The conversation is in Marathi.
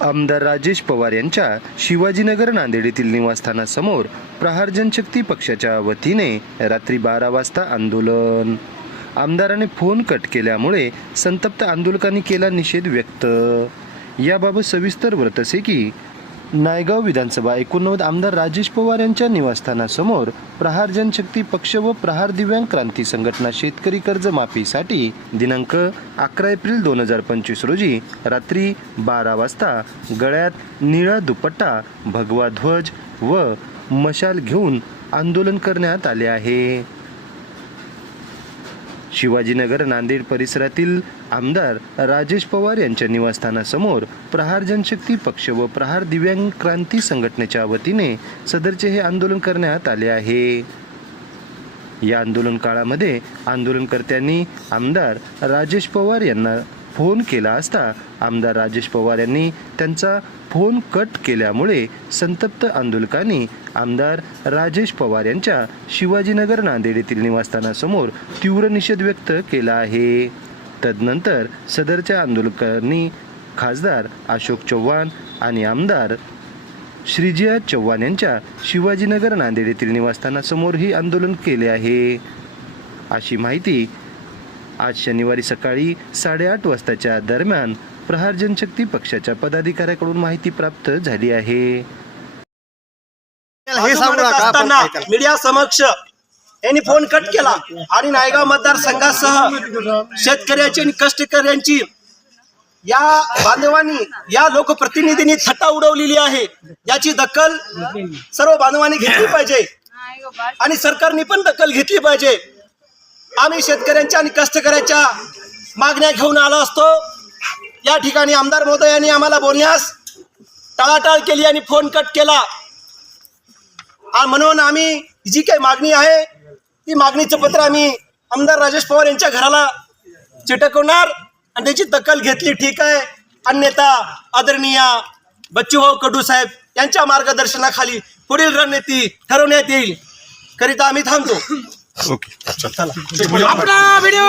आमदार राजेश पवार यांच्या शिवाजीनगर नांदेड येथील निवासस्थानासमोर प्रहार जनशक्ती पक्षाच्या वतीने रात्री बारा वाजता आंदोलन. आमदाराने फोन कट केल्यामुळे संतप्त आंदोलकांनी केला निषेध व्यक्त. याबाबत सविस्तर व्रत असे की नायगाव विधानसभा एकोणनव्वद आमदार राजेश पवार यांच्या निवासस्थानासमोर प्रहार जनशक्ती पक्ष व प्रहार दिव्यांग क्रांती संघटना शेतकरी कर्ज माफीसाठी दिनांक अकरा एप्रिल दोन हजार पंचवीस रोजी रात्री बारा वाजता गळ्यात निळा दुपट्टा भगवा ध्वज व मशाल घेऊन आंदोलन करण्यात आले आहे. शिवाजीनगर नांदेड परिसरातील आमदार राजेश पवार यांच्या निवासस्थानासमोर प्रहार जनशक्ती पक्ष व प्रहार दिव्यांग क्रांती संघटनेच्या वतीने सदरचे हे आंदोलन करण्यात आले आहे. या आंदोलन काळामध्ये आंदोलनकर्त्यांनी आमदार राजेश पवार यांना फोन केला असता आमदार राजेश पवार यांनी त्यांचा फोन कट केल्यामुळे संतप्त आंदोलकांनी आमदार राजेश पवार यांच्या शिवाजीनगर नांदेड येथील निवासस्थानासमोर तीव्र निषेध व्यक्त केला आहे. तदनंतर सदरच्या आंदोलकांनी खासदार अशोक चव्हाण आणि आमदार श्रीजिया चव्हाण यांच्या शिवाजीनगर नांदेड येथील निवासस्थानासमोरही आंदोलन केले आहे. अशी माहिती आज शनिवारी सकाळी साडेआठ वाजताच्या दरम्यान प्रहार जनशक्ती पक्षाच्या पदाधिकाऱ्याकडून माहिती प्राप्त झाली आहे. हे असताना. मीडिया समक्ष यांनी फोन कट केला. आणि नायगाव मतदारसंघासह शेतकऱ्याची आणि कष्टकऱ्यांची या बांधवांनी या लोकप्रतिनिधींनी थट्टा उडवलेली आहे. याची दखल सर्व बांधवांनी घेतली पाहिजे. आणि सरकारने पण दखल घेतली पाहिजे. आम्ही शेतकऱ्यांच्या आणि कष्टकऱ्याच्या मागण्या घेऊन आलो असतो. या ठिकाणी आमदार महोदयांनी आम्हाला बोलण्यास टाळाटाळ केली आणि फोन कट केला. म्हणून आम्ही जी काही मागणी आहे ती मागणीचं पत्र आम्ही आमदार राजेश पवार यांच्या घराला चिटकवणार. आणि त्याची दखल घेतली ठीक आहे. अन्यथा आदरणीय बच्चूभाऊ कडू साहेब यांच्या मार्गदर्शनाखाली पुढील रणनीती ठरवण्यात येईल. करिता आम्ही थांबतो. ओके चल. आपला व्हिडिओ